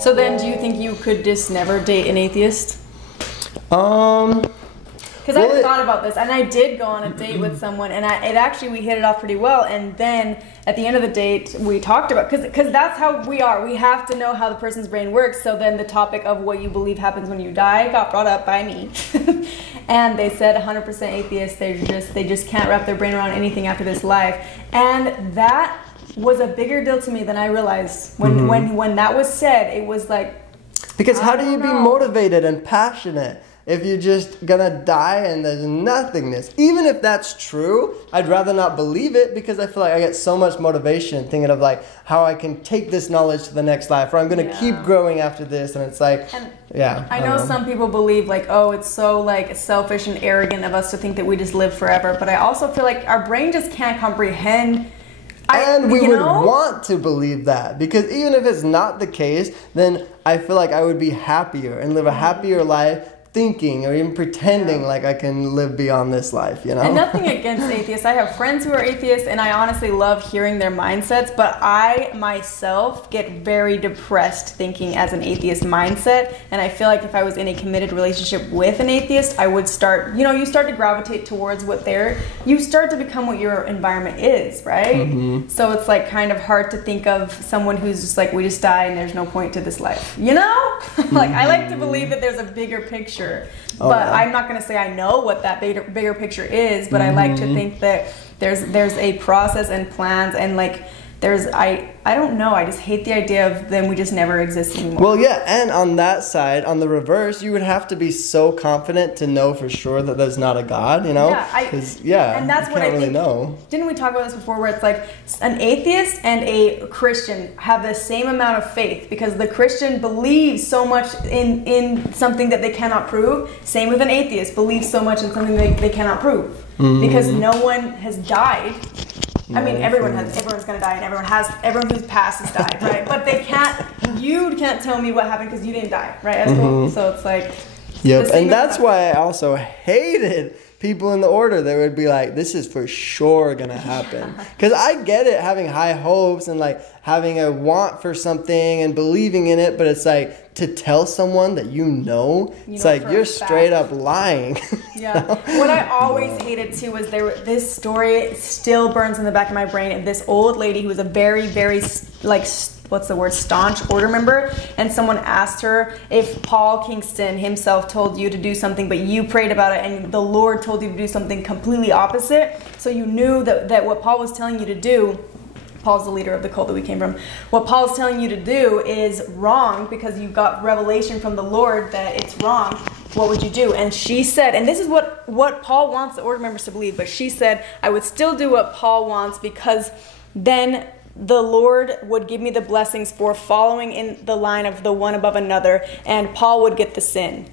So then do you think you could just never date an atheist? Because I thought about this, and I did go on a date with someone, and we hit it off pretty well. And then at the end of the date, we talked about, because that's how we are. We have to know how the person's brain works. So then the topic of what you believe happens when you die got brought up by me, and they said 100% atheist. They just can't wrap their brain around anything after this life, and that was a bigger deal to me than I realized. When that was said, it was like, because how do you be motivated and passionate if you're just gonna die and there's nothingness? Even if that's true, I'd rather not believe it, because I feel like I get so much motivation thinking of like how I can take this knowledge to the next life, or I'm gonna keep growing after this, and it's like, I know some people believe like, oh, it's so like selfish and arrogant of us to think that we just live forever, but I also feel like our brain just can't comprehend. And we would want to believe that, because even if it's not the case, then I feel like I would be happier and live a happier life, thinking or even pretending like I can live beyond this life, you know? And nothing against atheists. I have friends who are atheists, and I honestly love hearing their mindsets, but I myself get very depressed thinking as an atheist mindset, and I feel like if I was in a committed relationship with an atheist, I would start, you start to gravitate towards you start to become what your environment is, right? Mm-hmm. So it's like kind of hard to think of someone who's just like, we just die and there's no point to this life, you know? Like, I like to believe that there's a bigger picture. But I'm not going to say I know what that bigger picture is, but I like to think that there's a process and plans, and like I don't know, I just hate the idea of then we just never exist anymore. Well, yeah, and on that side, on the reverse, you would have to be so confident to know for sure that there's not a God, you know? And that's what I think. Know. Didn't we talk about this before, where it's like an atheist and a Christian have the same amount of faith, because the Christian believes so much in something that they cannot prove. Same with an atheist, believes so much in something they cannot prove. Because no one has died. I mean, everyone's gonna die, and everyone who's passed has died, right? But you can't tell me what happened because you didn't die, right? That's cool. So it's like, yep, and that's why I also hated people in the order that would be like, this is for sure gonna happen. Because I get it, having high hopes and like having a want for something and believing in it, but it's like to tell someone that it's like you're straight up lying. Yeah. What I always hated too was this story still burns in the back of my brain, and this old lady who was a very, very like, what's the word, staunch order member, and someone asked her if Paul Kingston himself told you to do something, but you prayed about it and the Lord told you to do something completely opposite, so you knew that what Paul was telling you to do, Paul's the leader of the cult that we came from, what Paul's telling you to do is wrong because you got revelation from the Lord that it's wrong, what would you do? And she said, and this is what Paul wants the order members to believe, but she said, I would still do what Paul wants, because then the Lord would give me the blessings for following in the line of the one above another, and Paul would get the sin.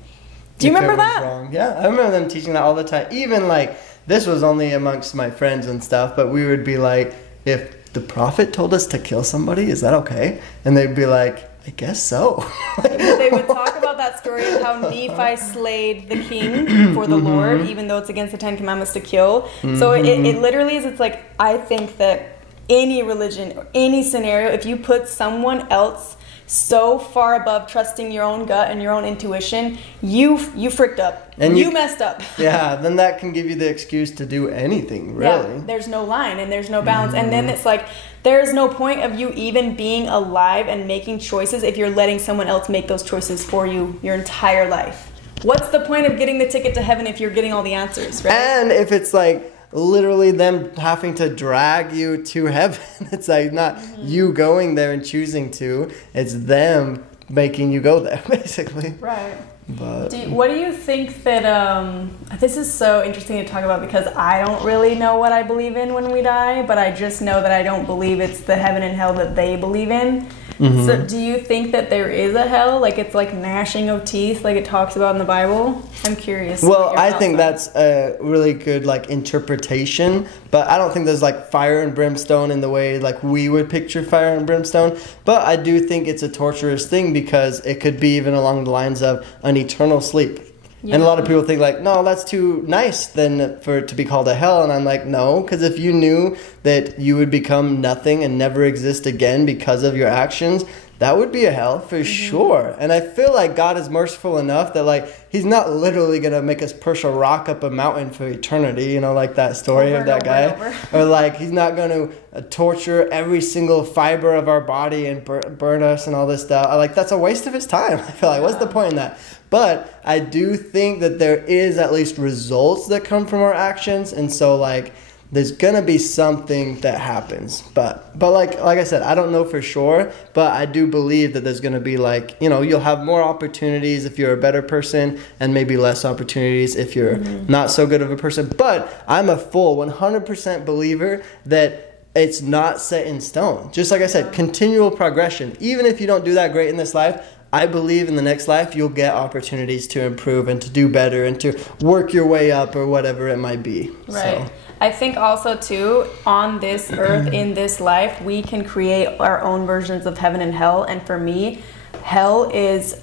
Do you remember that? Wrong. Yeah, I remember them teaching that all the time. Even like, this was only amongst my friends and stuff, but we would be like, if the prophet told us to kill somebody, is that okay? And they'd be like, I guess so. They would talk about that story of how Nephi slayed the king for the Lord, even though it's against the 10 Commandments to kill. So it literally is, it's like, I think that any religion or any scenario, if you put someone else so far above trusting your own gut and your own intuition, you fricked up. And you messed up. Yeah, then that can give you the excuse to do anything, really. Yeah, there's no line and there's no balance. And then it's like, there's no point of you even being alive and making choices if you're letting someone else make those choices for you your entire life. What's the point of getting the ticket to heaven if you're getting all the answers, right? And if it's like literally them having to drag you to heaven, it's like not you going there and choosing to, it's them making you go there, basically. Right. But what do you think that this is so interesting to talk about, because I don't really know what I believe in when we die, but I just know that I don't believe it's the heaven and hell that they believe in. So do you think that there is a hell, like it's like gnashing of teeth like it talks about in the Bible? I'm curious. Well, I think that's a really good like interpretation, but I don't think there's like fire and brimstone in the way like we would picture fire and brimstone, but I do think it's a torturous thing, because it could be even along the lines of an eternal sleep. Yeah. And a lot of people think like, no, that's too nice then for it to be called a hell. And I'm like, no, because if you knew that you would become nothing and never exist again because of your actions, that would be a hell for sure. And I feel like God is merciful enough that like he's not literally gonna make us push a rock up a mountain for eternity, you know, like that story of that guy. Or like he's not gonna torture every single fiber of our body and burn us and all this stuff. Like that's a waste of his time. I feel like what's the point in that? But I do think that there is at least results that come from our actions, and so like there's gonna be something that happens, but like I said, I don't know for sure, but I do believe that there's gonna be like, you know, you'll have more opportunities if you're a better person, and maybe less opportunities if you're not so good of a person. But I'm a full 100% believer that it's not set in stone. Just like I said, continual progression. Even if you don't do that great in this life, I believe in the next life you'll get opportunities to improve and to do better and to work your way up or whatever it might be. Right. So. I think also too, on this earth, in this life, we can create our own versions of heaven and hell. And for me, hell is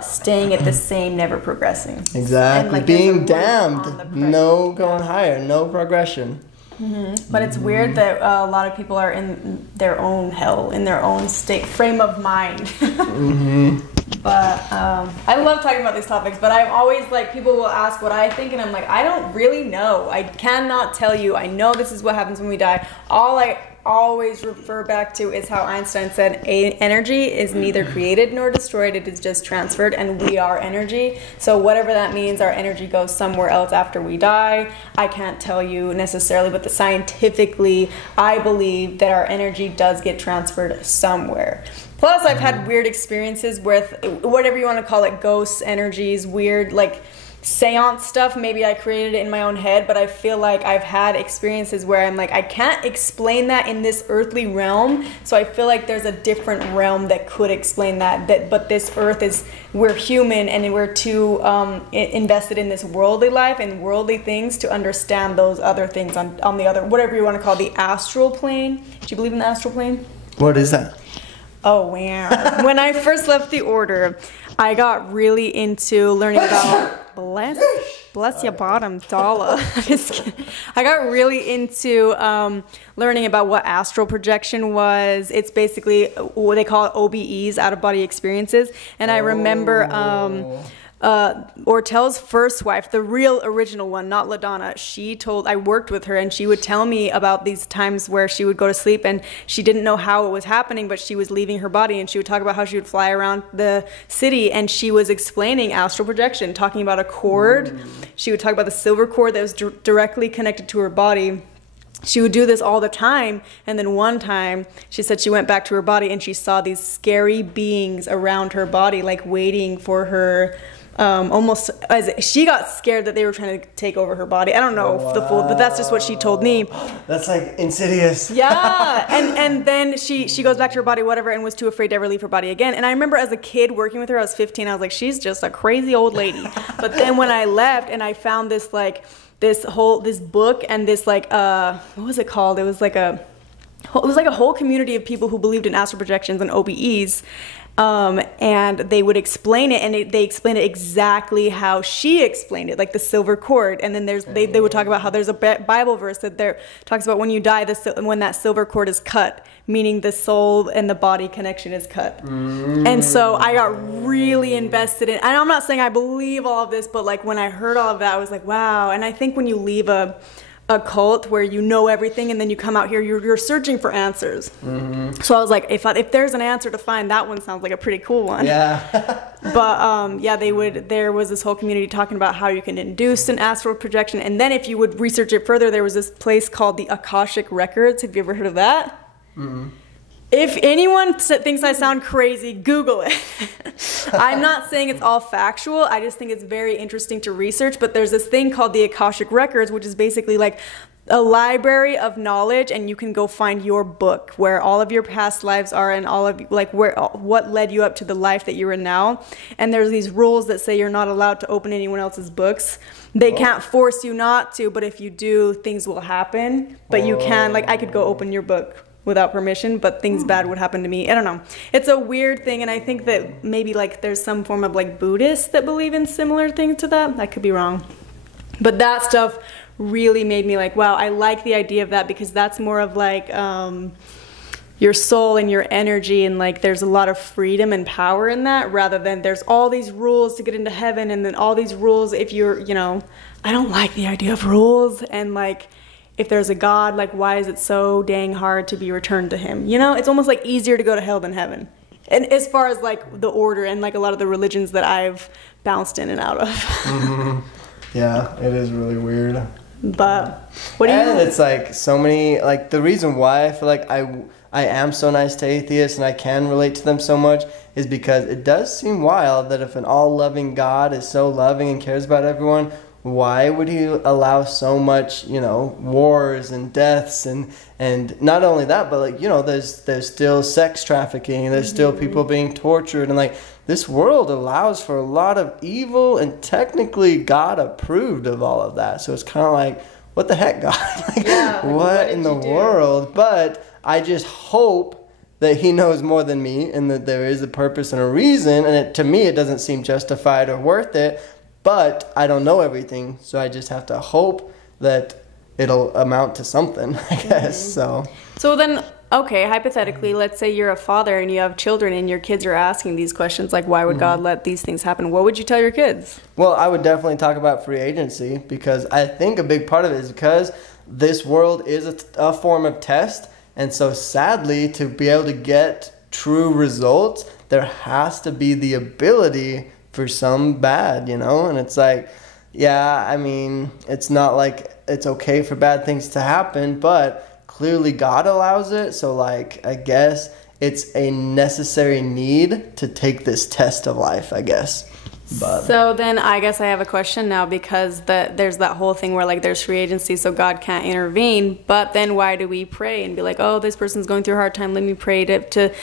staying at the same, never progressing. Exactly. Like, being damned. No going higher. No progression. But it's weird that a lot of people are in their own hell, in their own frame of mind. But I love talking about these topics, but I'm always like, people will ask what I think, and I'm like, I don't really know. I cannot tell you. I know this is what happens when we die. All I always refer back to is how Einstein said, energy is neither created nor destroyed, it is just transferred, and we are energy. So whatever that means, our energy goes somewhere else after we die. I can't tell you necessarily, but scientifically, I believe that our energy does get transferred somewhere. Plus, I've had weird experiences with whatever you want to call it, ghosts, energies, weird, like seance stuff. Maybe I created it in my own head, but I feel like I've had experiences where I'm like, I can't explain that in this earthly realm. So I feel like there's a different realm that could explain that. But this earth is, we're human, and we're too invested in this worldly life and worldly things to understand those other things on the other, whatever you want to call the astral plane. Do you believe in the astral plane? What is that? Oh, wow. When I first left the order, I got really into learning about bless your bottom dollar. Just kidding. I got really into learning about what astral projection was. It's basically what they call it, OBEs, out of body experiences. And I remember Ortel's first wife, the real original one, not LaDonna, I worked with her, and she would tell me about these times where she would go to sleep and she didn't know how it was happening, but she was leaving her body, and she would talk about how she would fly around the city, and she was explaining astral projection, talking about a cord. She would talk about the silver cord that was directly connected to her body. She would do this all the time, and then one time she said she went back to her body and she saw these scary beings around her body, like waiting for her. Almost as she got scared that they were trying to take over her body. I don't know the full, but that's just what she told me. That's like Insidious. Yeah, and then she goes back to her body, whatever, and was too afraid to ever leave her body again. And I remember as a kid working with her, I was 15. I was like, she's just a crazy old lady. But then when I left and I found this book and this what was it called? It was like a whole community of people who believed in astral projections and OBEs. And they would explain it, and they explained it exactly how she explained it, like the silver cord. And then they would talk about how there's a Bible verse that talks about when you die, when that silver cord is cut, meaning the soul and the body connection is cut. And so I got really invested in, and I'm not saying I believe all of this, but like when I heard all of that, I was like, wow. And I think when you leave a cult where you know everything and then you come out here, you're searching for answers. So I was like, if there's an answer to find, that one sounds like a pretty cool one. Yeah. But there was this whole community talking about how you can induce an astral projection, and then if you would research it further, there was this place called the Akashic Records. Have you ever heard of that? If anyone thinks I sound crazy, Google it. I'm not saying it's all factual. I just think it's very interesting to research. But there's this thing called the Akashic Records, which is basically like a library of knowledge, and you can go find your book where all of your past lives are, and all of what led you up to the life that you're in now. And there's these rules that say you're not allowed to open anyone else's books. They can't force you not to, but if you do, things will happen. But you can, like, I could go open your book without permission, but things bad would happen to me. I don't know. It's a weird thing, and I think that maybe like there's some form of like Buddhists that believe in similar things to that. I could be wrong. But that stuff really made me like, wow, I like the idea of that, because that's more of like your soul and your energy, and like there's a lot of freedom and power in that, rather than there's all these rules to get into heaven and then all these rules if you're, you know, I don't like the idea of rules, and like if there's a God, like why is it so dang hard to be returned to him? You know, it's almost like easier to go to hell than heaven. And as far as like the order and like a lot of the religions that I've bounced in and out of. Mm-hmm. Yeah, it is really weird. But what do you? And it's like so many, like the reason why I feel like I am so nice to atheists and I can relate to them so much is because it does seem wild that if an all-loving God is so loving and cares about everyone, why would he allow so much, you know, wars and deaths and not only that, but like, you know, there's still sex trafficking, there's still people being tortured, and like this world allows for a lot of evil, and technically God approved of all of that. So it's kind of like, what the heck, God? Like, yeah, like, what in the world? But I just hope that he knows more than me and that there is a purpose and a reason, and to me it doesn't seem justified or worth it. But I don't know everything, so I just have to hope that it'll amount to something, I guess. So then, okay, hypothetically, let's say you're a father and you have children and your kids are asking these questions, like why would God let these things happen? What would you tell your kids? Well, I would definitely talk about free agency, because I think a big part of it is because this world is a form of test. And so sadly, to be able to get true results, there has to be the ability for some bad, you know? And it's like, yeah, I mean, it's not like it's okay for bad things to happen, but clearly God allows it. So like, I guess it's a necessary need to take this test of life, I guess. But so then I guess I have a question now, because there's that whole thing where like there's free agency, so God can't intervene. But then why do we pray and be like, oh, this person's going through a hard time, let me pray to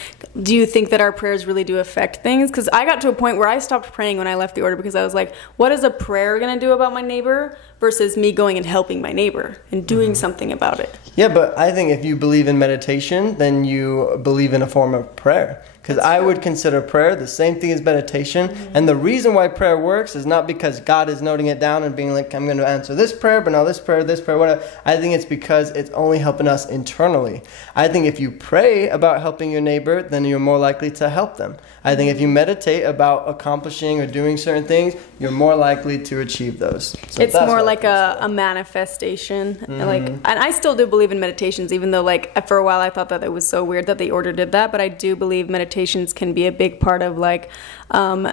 do you think that our prayers really do affect things? Because I got to a point where I stopped praying when I left the order, because I was like, what is a prayer going to do about my neighbor versus me going and helping my neighbor and doing something about it? Yeah, but I think if you believe in meditation, then you believe in a form of prayer. Because I would consider prayer the same thing as meditation. And the reason why prayer works is not because God is noting it down and being like, I'm going to answer this prayer, but now this prayer, whatever. I think it's because it's only helping us internally. I think if you pray about helping your neighbor, then you're more likely to help them. I think if you meditate about accomplishing or doing certain things, you're more likely to achieve those. So it's more like a manifestation. Like, and I still do believe in meditations, even though like for a while I thought that it was so weird that the order did that. But I do believe meditations can be a big part of like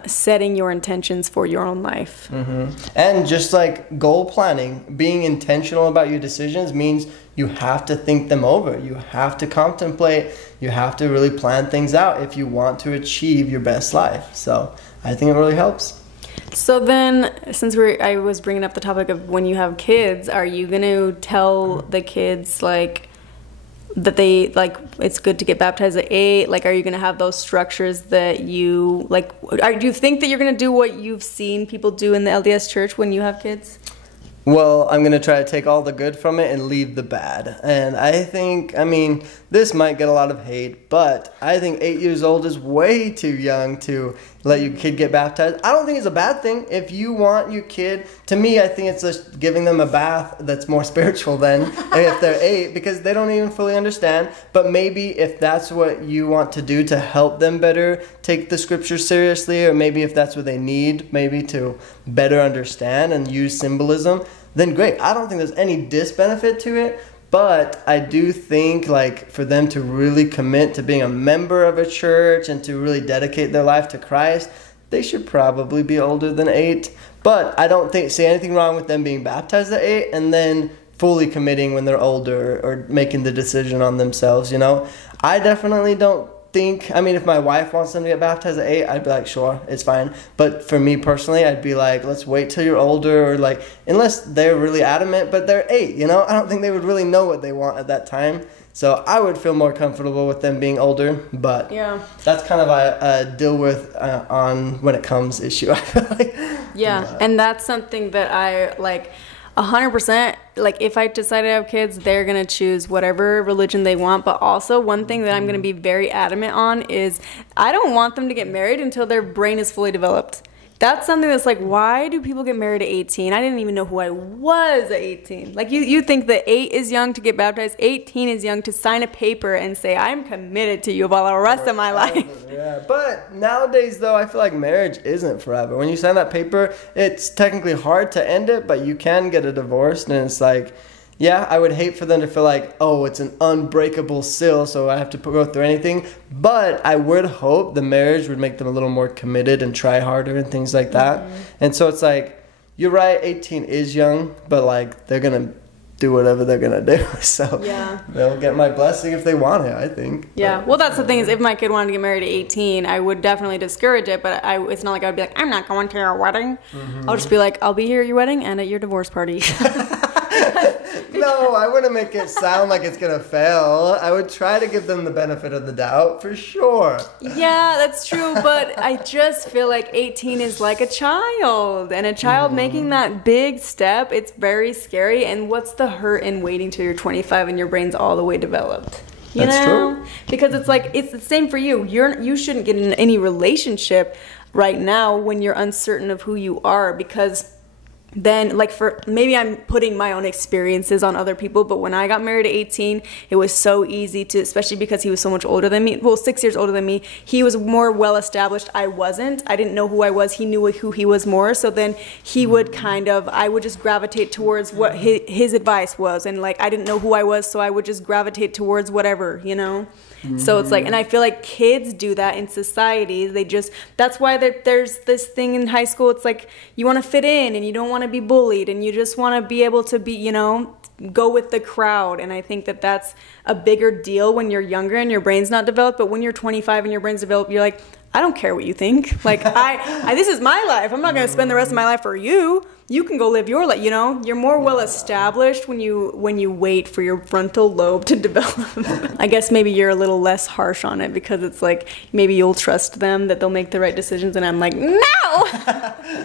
setting your intentions for your own life. And just like goal planning, being intentional about your decisions means you have to think them over. You have to contemplate. You have to really plan things out if you want to achieve your best life. So I think it really helps. So then, since I was bringing up the topic of when you have kids, are you going to tell the kids like that they like it's good to get baptized at 8? Like, are you going to have those structures that you like? Do you think that you're going to do what you've seen people do in the LDS church when you have kids? Well, I'm going to try to take all the good from it and leave the bad. And I think, I mean, this might get a lot of hate, but I think 8 years old is way too young to let your kid get baptized. I don't think it's a bad thing. If you want your kid, to me, I think it's just giving them a bath that's more spiritual than if they're 8, because they don't even fully understand. But maybe if that's what you want to do to help them better take the scriptures seriously, or maybe if that's what they need, maybe to better understand and use symbolism, then great. I don't think there's any disbenefit to it. But I do think, like, for them to really commit to being a member of a church and to really dedicate their life to Christ, they should probably be older than 8. But I don't see anything wrong with them being baptized at 8 and then fully committing when they're older or making the decision on themselves, you know. I definitely don't think, I mean, if my wife wants them to get baptized at 8, I'd be like, sure, it's fine. But for me personally, I'd be like, let's wait till you're older, or like, unless they're really adamant, but they're 8, you know? I don't think they would really know what they want at that time. So I would feel more comfortable with them being older, but yeah, that's kind of a deal with on when it comes issue, I feel like. Yeah, and that's something that I like 100%. Like, if I decide to have kids, they're going to choose whatever religion they want. But also, one thing that I'm going to be very adamant on is I don't want them to get married until their brain is fully developed. that's something that's like, why do people get married at 18? I didn't even know who I was at 18. Like, you think that 8 is young to get baptized, 18 is young to sign a paper and say, I'm committed to you for the rest of my life. Yeah, but nowadays, though, I feel like marriage isn't forever. When you sign that paper, it's technically hard to end it, but you can get a divorce, and it's like, yeah, I would hate for them to feel like, oh, it's an unbreakable seal, so I have to go through anything. But I would hope the marriage would make them a little more committed and try harder and things like that. Mm-hmm. And so it's like, you're right, 18 is young, but like they're going to do whatever they're going to do. So they'll get my blessing if they want it, I think. Yeah, but, well, that's the thing is if my kid wanted to get married at 18, I would definitely discourage it, but it's not like I would be like, I'm not going to your wedding. Mm-hmm. I'll just be like, I'll be here at your wedding and at your divorce party. No, I wouldn't make it sound like it's going to fail. I would try to give them the benefit of the doubt, for sure. Yeah, that's true, but I just feel like 18 is like a child. And a child making that big step, it's very scary. And what's the hurt in waiting till you're 25 and your brain's all the way developed? That's true. Because it's like, it's the same for you. You shouldn't get in any relationship right now when you're uncertain of who you are, because then, like, for maybe I'm putting my own experiences on other people, but when I got married at 18, it was so easy to, especially because he was so much older than me, well, 6 years older than me. He was more well established. I wasn't. I didn't know who I was. He knew who he was more. So then he would I would just gravitate towards what his advice was. And like, I didn't know who I was, so I would just gravitate towards whatever, you know? Mm-hmm. So it's like, and I feel like kids do that in society. That's why there's this thing in high school. It's like, you want to fit in and you don't want to be bullied and you just want to be able to be, go with the crowd. And I think that that's a bigger deal when you're younger and your brain's not developed. But when you're 25 and your brain's developed, you're like, I don't care what you think. Like, this is my life. I'm not going to spend the rest of my life for you. You can go live your life, You're more well established when you wait for your frontal lobe to develop. I guess maybe you're a little less harsh on it because it's like, maybe you'll trust them that they'll make the right decisions. And I'm like, no!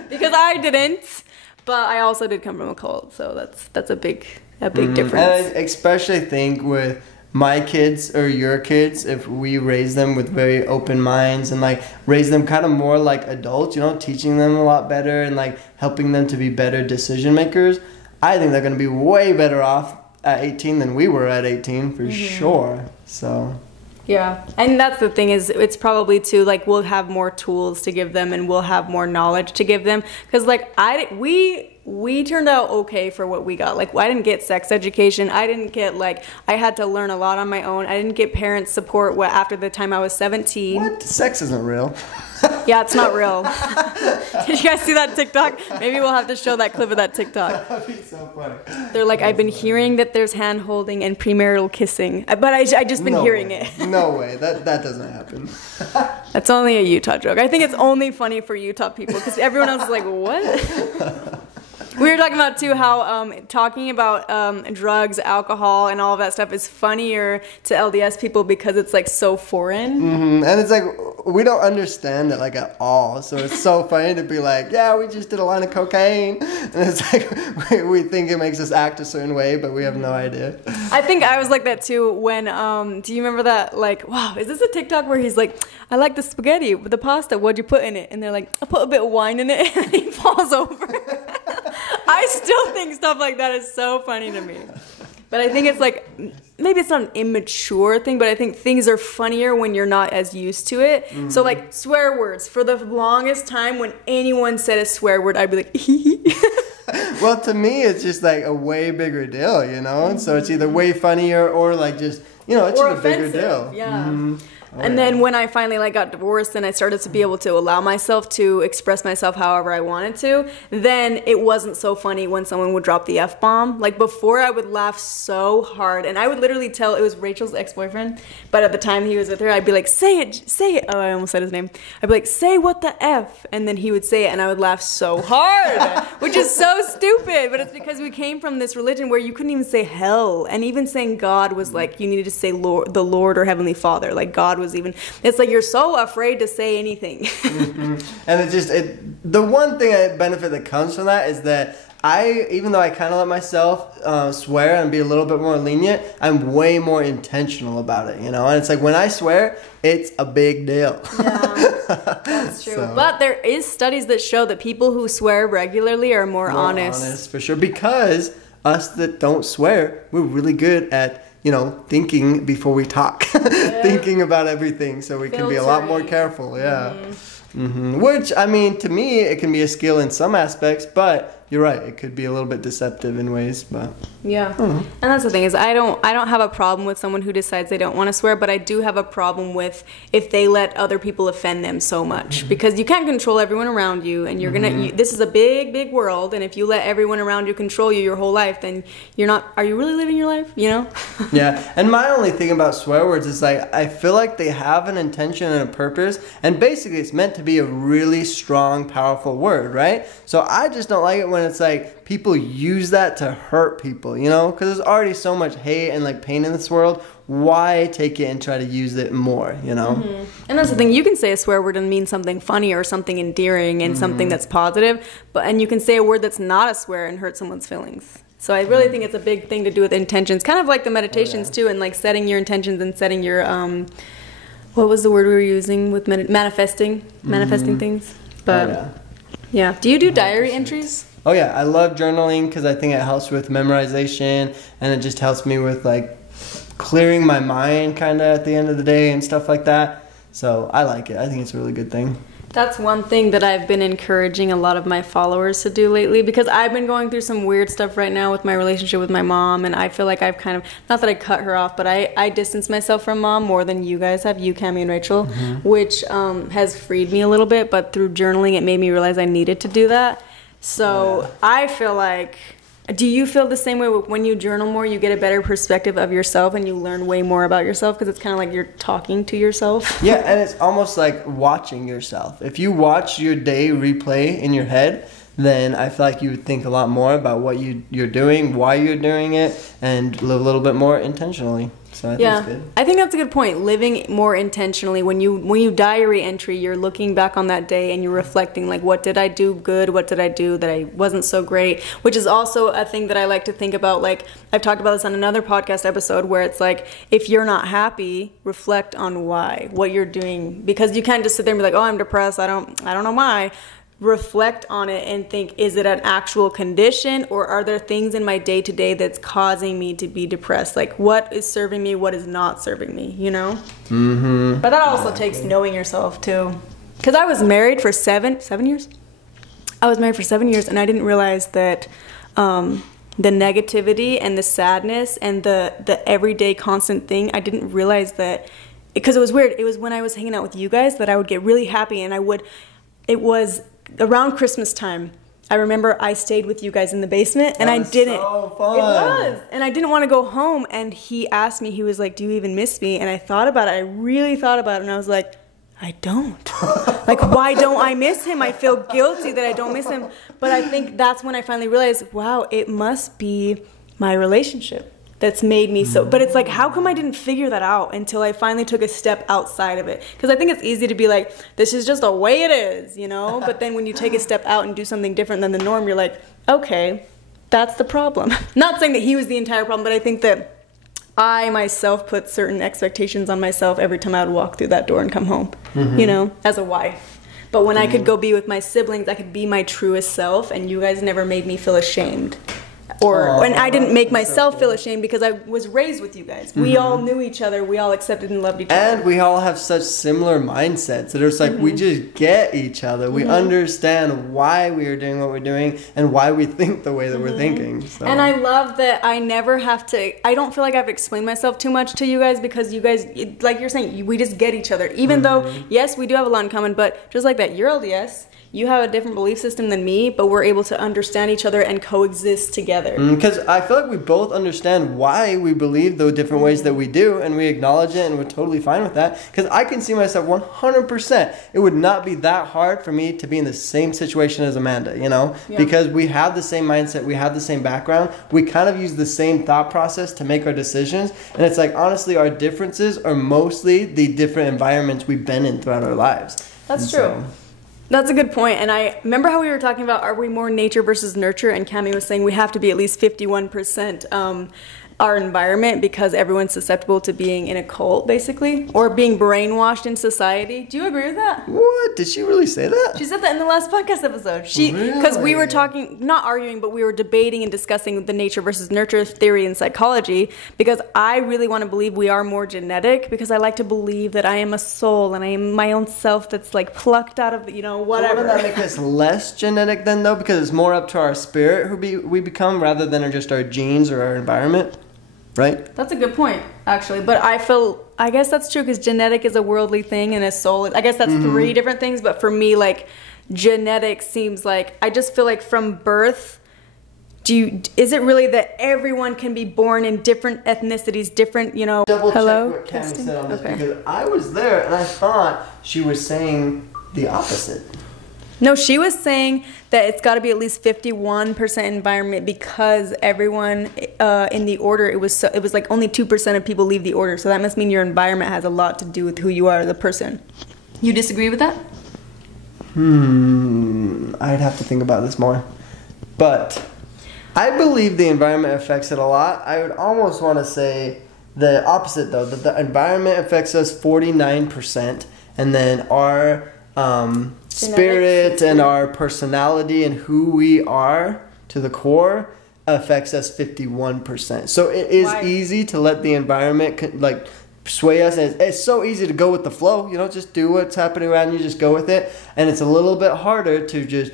Because I didn't. But I also did come from a cult, so that's a big difference. And I especially think with my kids or your kids, if we raise them with very open minds and like raise them kind of more like adults, teaching them a lot better and like helping them to be better decision makers, I think they're going to be way better off at 18 than we were at 18 for sure. So yeah, and that's the thing is it's probably too like we'll have more tools to give them and we'll have more knowledge to give them because like we turned out okay for what we got. Like, I didn't get sex education. I didn't get, I had to learn a lot on my own. I didn't get parents' support after the time I was 17. What? Sex isn't real. Yeah, it's not real. Did you guys see that TikTok? Maybe we'll have to show that clip of that TikTok. That'd be so funny. They're like, I've been hearing that there's hand-holding and premarital kissing. But I just been hearing it. No way. That doesn't happen. That's only a Utah joke. I think it's only funny for Utah people because everyone else is like, what? We were talking about, too, how talking about drugs, alcohol, and all of that stuff is funnier to LDS people because it's, so foreign. Mm-hmm. And it's we don't understand it, at all. So it's so funny to be like, yeah, we just did a line of cocaine. And it's we think it makes us act a certain way, but we have no idea. I think I was like that, too, when, do you remember that, wow, is this a TikTok where he's like, I like the spaghetti with the pasta, what'd you put in it? And they're like, I put a bit of wine in it, and he falls over. I still think stuff like that is so funny to me. But I think it's maybe it's not an immature thing, but I think things are funnier when you're not as used to it. Mm-hmm. So swear words. For the longest time when anyone said a swear word, I'd be like, Well, to me, it's just a way bigger deal, And so it's either way funnier or just, it's or a bigger deal. Yeah. Mm-hmm. And then when I finally got divorced and I started to be able to allow myself to express myself however I wanted to, then it wasn't so funny when someone would drop the F-bomb. Before, I would laugh so hard. And I would literally tell, it was Rachel's ex-boyfriend, but at the time he was with her, I'd be like, say it. Oh, I almost said his name. I'd be like, say what the F? And then he would say it and I would laugh so hard, which is so stupid. But it's because we came from this religion where you couldn't even say hell. And even saying God was you needed to say the Lord or Heavenly Father. God was even, it's you're so afraid to say anything. Mm-hmm. And it's just the one benefit that comes from that is that even though I kind of let myself swear and be a little bit more lenient, I'm way more intentional about it, And it's when I swear, it's a big deal. Yeah. That's true. But there is studies that show that people who swear regularly are more honest. Honest, for sure. Because us that don't swear, we're really good at, thinking before we talk. Thinking about everything, so we can be a lot more careful. Yeah. Which, I mean, to me, it can be a skill in some aspects, but you're right, it could be a little bit deceptive in ways, but yeah. And that's the thing is I don't have a problem with someone who decides they don't want to swear, but I do have a problem with if they let other people offend them so much, because you can't control everyone around you, and you're this is a big world, and if you let everyone around you control you your whole life, then are you really living your life, Yeah. And my only thing about swear words is like, I feel like they have an intention and a purpose, and basically it's meant to be a really strong, powerful word, right? So I just don't like it when it's like people use that to hurt people, because there's already so much hate and like pain in this world. Why take it and try to use it more, And that's the thing, you can say a swear word and mean something funny or something endearing and something that's positive, and you can say a word that's not a swear and hurt someone's feelings. So I really think it's a big thing to do with intentions, kind of like the meditations too, and like setting your intentions and setting your what was the word we were using with manifesting things. But yeah, do you do diary entries? Oh yeah, I love journaling because I think it helps with memorization, and it just helps me with like clearing my mind kind of at the end of the day and stuff like that. So I like it. I think it's a really good thing. That's one thing that I've been encouraging a lot of my followers to do lately, because I've been going through some weird stuff right now with my relationship with my mom, and I feel like I've kind of, not that I cut her off, but I distanced myself from mom more than you guys have, you, Cammie, and Rachel, which has freed me a little bit, but through journaling it made me realize I needed to do that. So I feel like, do you feel the same way when you journal more, you get a better perspective of yourself and you learn way more about yourself, because it's kind of like you're talking to yourself? Yeah, and it's almost like watching yourself. If you watch your day replay in your head, then I feel like you would think a lot more about what you're doing, why you're doing it, and live a little bit more intentionally. So I think it's good. I think that's a good point. Living more intentionally. When you diary entry, you're looking back on that day and you're reflecting, like, what did I do good? What did I do that I wasn't so great? Which is also a thing that I like to think about. Like, I've talked about this on another podcast episode where it's like, if you're not happy, reflect on why, what you're doing. Because you can't just sit there and be like, oh, I'm depressed. I don't know why. Reflect on it and think, is it an actual condition, or are there things in my day-to-day that's causing me to be depressed? Like, what is serving me, what is not serving me, But that also takes knowing yourself too. Because I was married for 7 years. I was married for 7 years, and I didn't realize that the negativity and the sadness and the everyday constant thing, I didn't realize that, because it was weird. It was when I was hanging out with you guys that I would get really happy, and it was around Christmas time. I remember I stayed with you guys in the basement, and I didn't. So fun. It was, and I didn't want to go home. And he asked me, he was like, "Do you even miss me?" And I thought about it. I really thought about it, and I was like, I don't. Like, why don't I miss him? I feel guilty that I don't miss him. But I think that's when I finally realized, wow, it must be my relationship that's made me so. But it's like, how come I didn't figure that out until I finally took a step outside of it? Because I think it's easy to be like, this is just the way it is, But then when you take a step out and do something different than the norm, you're like, okay, that's the problem. Not saying that he was the entire problem, but I think that I myself put certain expectations on myself every time I would walk through that door and come home, as a wife. But when I could go be with my siblings, I could be my truest self, and you guys never made me feel ashamed. And I didn't make myself feel ashamed because I was raised with you guys. We all knew each other. We all accepted and loved each other. And we all have such similar mindsets that it's like we just get each other. We understand why we are doing what we're doing and why we think the way that we're thinking. So. And I love that I never have to, I don't feel like I have to explain myself too much to you guys, because you guys, like you're saying, we just get each other. Even though, yes, we do have a lot in common, but just like that, you're LDS. You have a different belief system than me, but we're able to understand each other and coexist together. Because I feel like we both understand why we believe the different ways that we do, and we acknowledge it, and we're totally fine with that. Because I can see myself 100%. It would not be that hard for me to be in the same situation as Amanda, Yeah. Because we have the same mindset, we have the same background, we kind of use the same thought process to make our decisions. And it's like, honestly, our differences are mostly the different environments we've been in throughout our lives. That's true. That's a good point. And I remember how we were talking about, are we more nature versus nurture? And Cammie was saying we have to be at least 51% our environment because everyone's susceptible to being in a cult, basically, or being brainwashed in society. Do you agree with that? What? Did she really say that? She said that in the last podcast episode. Because we were talking, not arguing, but we were debating and discussing the nature versus nurture theory in psychology, because I really want to believe we are more genetic, because I like to believe that I am a soul and I am my own self that's like plucked out of, you know, whatever. Wouldn't that make us less genetic then, though? Because it's more up to our spirit who we become rather than just our genes or our environment, right? That's a good point, actually. But I guess that's true, because genetic is a worldly thing and a soul. I guess that's three different things. But for me, like, genetic seems like, I just feel like from birth, is it really that everyone can be born in different ethnicities, different, you know? Double check what Cammy said on this, because I was there and I thought she was saying the opposite. No, she was saying that it's got to be at least 51% environment, because everyone in the order, it was like only 2% of people leave the order. So that must mean your environment has a lot to do with who you are as a person. You disagree with that? I'd have to think about this more. But I believe the environment affects it a lot. I would almost want to say the opposite, though, that the environment affects us 49%, and then our spirit and our personality and who we are to the core affects us 51%. So it is easy to let the environment like sway us. And it's so easy to go with the flow, you know, just do what's happening around you, just go with it. And it's a little bit harder to just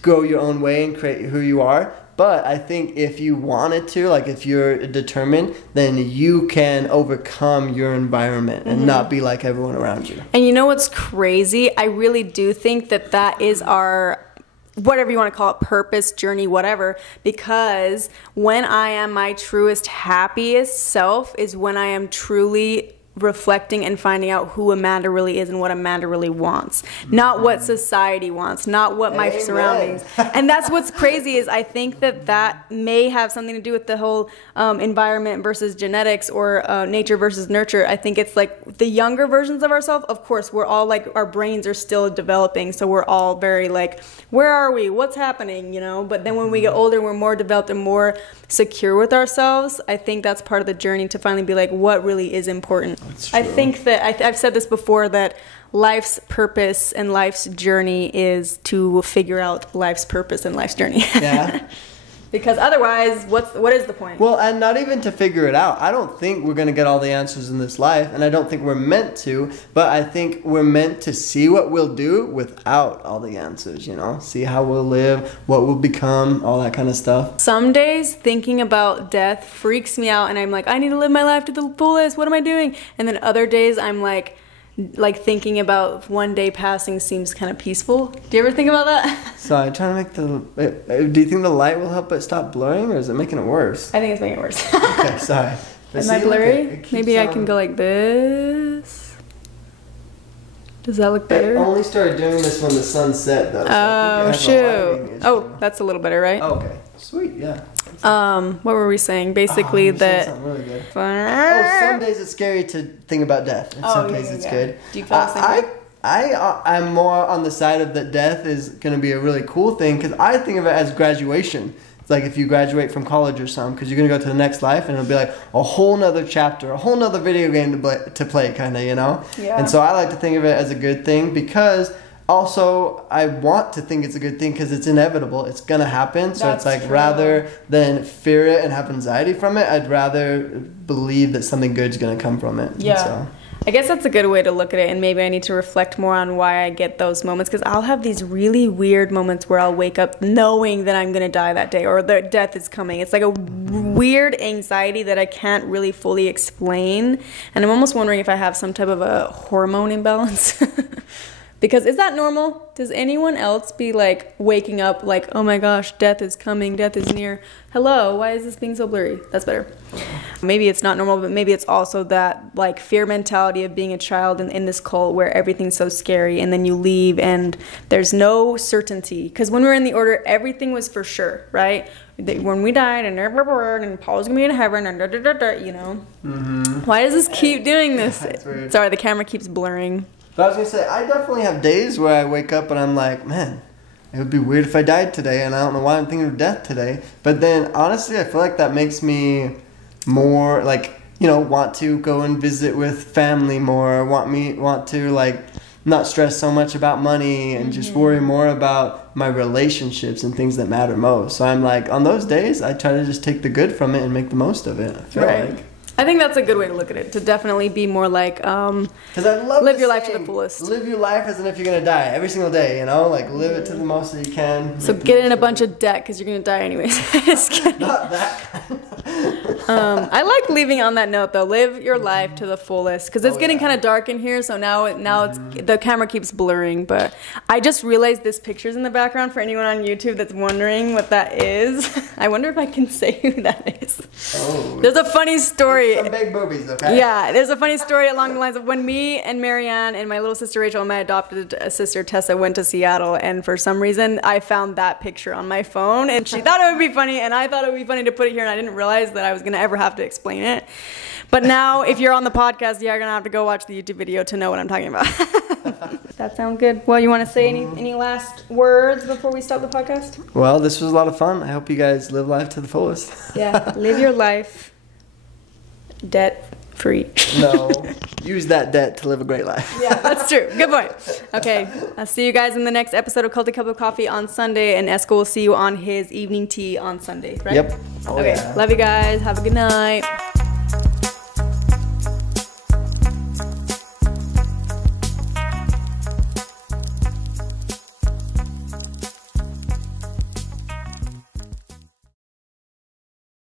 go your own way and create who you are. But I think if you wanted to, like if you're determined, then you can overcome your environment and not be like everyone around you. And you know what's crazy? I really do think that is our, whatever you want to call it, purpose, journey, whatever. Because when I am my truest, happiest self is when I am truly reflecting and finding out who Amanda really is and what Amanda really wants, not what society wants, not what my surroundings. And that's what's crazy, is I think that may have something to do with the whole environment versus genetics, or nature versus nurture. I think it's like the younger versions of ourselves, of course, we're all like, our brains are still developing, so we're all very like, where are we, what's happening, you know? But then when we get older, we're more developed and more secure with ourselves. I think that's part of the journey, to finally be like, what really is important. I think that I've said this before, that life's purpose and life's journey is to figure out life's purpose and life's journey. Yeah. Because otherwise, what is the point? Well, and not even to figure it out. I don't think we're going to get all the answers in this life, and I don't think we're meant to, but I think we're meant to see what we'll do without all the answers, you know? See how we'll live, what we'll become, all that kind of stuff. Some days, thinking about death freaks me out, and I'm like, I need to live my life to the fullest. What am I doing? And then other days, I'm like thinking about one day passing seems kind of peaceful. Do you ever think about that? So I'm trying to make do you think the light will help it stop blurring, or is it making it worse? I think it's making it worse. Okay, sorry. Am I blurry? Maybe I can go like this. Does that look better? I only started doing this when the sun set, though. Oh, shoot. Oh, that's a little better, right? Oh, okay. Sweet, yeah. What were we saying? Basically that... Something really good. Some days it's scary to think about death. And some days it's good. Do you feel the same way? I'm more on the side of that death is going to be a really cool thing, because I think of it as graduation. It's like if you graduate from college or something, because you're going to go to the next life, and it'll be like a whole nother chapter, a whole nother video game to play, kind of, you know? Yeah. And so I like to think of it as a good thing, because also I want to think it's a good thing because it's inevitable. It's going to happen. So it's like, rather than fear it and have anxiety from it, I'd rather believe that something good's going to come from it. Yeah. So. I guess that's a good way to look at it, and maybe I need to reflect more on why I get those moments, because I'll have these really weird moments where I'll wake up knowing that I'm going to die that day, or that death is coming. It's like a weird anxiety that I can't really fully explain, and I'm almost wondering if I have some type of a hormone imbalance. Because is that normal? Does anyone else be like waking up like, oh my gosh, death is coming, death is near. Hello, why is this being so blurry? That's better. Maybe it's not normal, but maybe it's also that like fear mentality of being a child in this cult where everything's so scary, and then you leave and there's no certainty. Because when we were in the order, everything was for sure, right? When we died and Paul's gonna be in heaven and you know. Mm-hmm. Why does this keep doing this? Yeah, sorry, the camera keeps blurring. But I was going to say, I definitely have days where I wake up and I'm like, man, it would be weird if I died today, and I don't know why I'm thinking of death today. But then, honestly, I feel like that makes me more like, you know, want to go and visit with family more, want to like not stress so much about money and just worry more about my relationships and things that matter most. So I'm like, on those days, I try to just take the good from it and make the most of it. I feel like. I think that's a good way to look at it, to definitely be more like, because I love live your life to the fullest. Live your life as if you're going to die every single day, you know? Like, live it to the most that you can. So get in a bunch of debt because you're going to die anyways. Just kidding. Not that kind. I like leaving on that note, though. Live your life to the fullest, because it's getting kind of dark in here, so now it's the camera keeps blurring, but I just realized this picture's in the background for anyone on YouTube that's wondering what that is. I wonder if I can say who that is. Oh. There's a funny story. Some big boobies, okay? Yeah, there's a funny story along the lines of when me and Marianne and my little sister Rachel and my adopted sister Tessa went to Seattle, and for some reason I found that picture on my phone, and she thought it would be funny, and I thought it would be funny to put it here, and I didn't realize that I was going to ever have to explain it. But now, if you're on the podcast, you're going to have to go watch the YouTube video to know what I'm talking about. That sounds good. Well, you want to say any last words before we stop the podcast? Well, this was a lot of fun. I hope you guys live life to the fullest. Yeah, live your life debt free. No, use that debt to live a great life. Yeah, that's true. Good point. Okay, I'll see you guys in the next episode of Culty Cup of Coffee on Sunday, and Esco will see you on his evening tea on Sunday, right? Yep. Okay, love you guys. Have a good night.